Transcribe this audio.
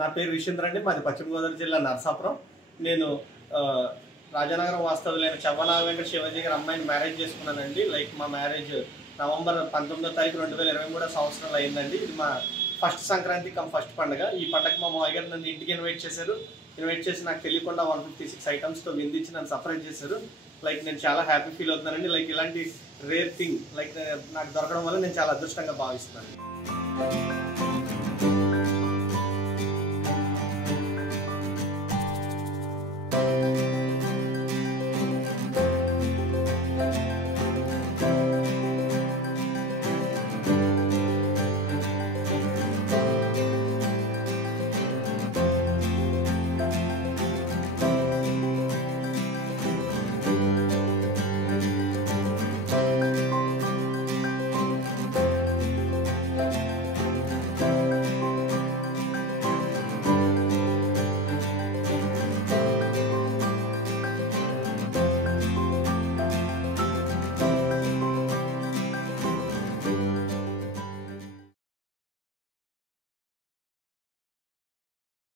నా పేరు విషేంద్ర అండి. మాది పశ్చిమ గోదావరి జిల్లా నరసాపురం. నేను రాజానగరం వాస్తవులైన చవ్వనాగ వెంకట శివాజీ గారి అమ్మాయిని మ్యారేజ్ చేసుకున్నానండి. లైక్ మా మ్యారేజ్ నవంబర్ 19వ తారీఖు 2023 సంవత్సరాలు అయిందండి. ఇది మా ఫస్ట్ సంక్రాంతి ఫస్ట్ పండుగ. ఈ పండుగకి మా మామయ్య గారు నన్ను ఇంటికి ఇన్వైట్ చేశారు. ఇన్వైట్ చేసి నాకు తెలియకుండా 156 ఐటమ్స్తో విందించి నన్ను సర్ప్రైజ్ చేశారు. లైక్ నేను చాలా హ్యాపీ ఫీల్ అవుతున్నానండి. లైక్ ఇలాంటి రేర్ థింగ్ లైక్ నాకు దొరకడం వల్ల నేను చాలా అదృష్టంగా భావిస్తున్నాను.